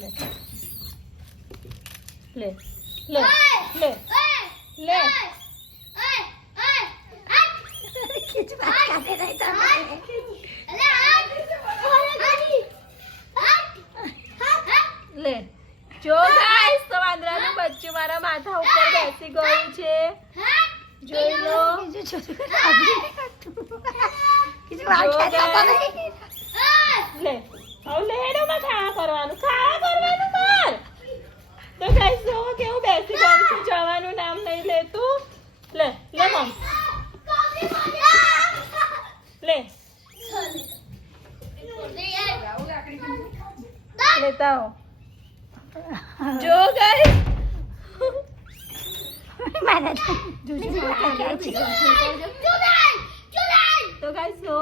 લે લે લે લે ખીચ વાત કાઢે નહીં તમે લે જો ગાઈસ તો વાંદરાનું બચ્ચું મારા માથા ઉપર બેસી ગયું છે જોઈ લો કીધું વાત કાઢતા નહીં લે હવે લેડોમાં ખાવા કરવાનું કર તો ગાઈસ જો કેવું બેસી ગયું છે જવાનું નામ નહીં લેતું લે લે મમ લે લેતા હો જો ગાઈસ મારા તો ગાઈસ જો